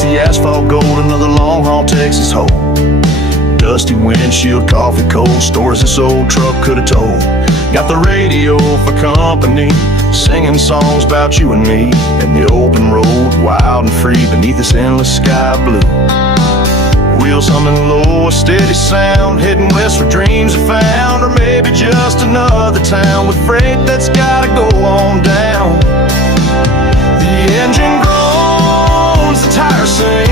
Greasy asphalt gold, another long haul Texas hole. Dusty windshield, coffee cold, stories this old truck could have told. Got the radio for company, singing songs about you and me, and the open road, wild and free beneath this endless sky blue. Wheels humming low, a steady sound, heading west where dreams are found, or maybe just another town with freight that's gotta go on down. The engine groans, the tires sing,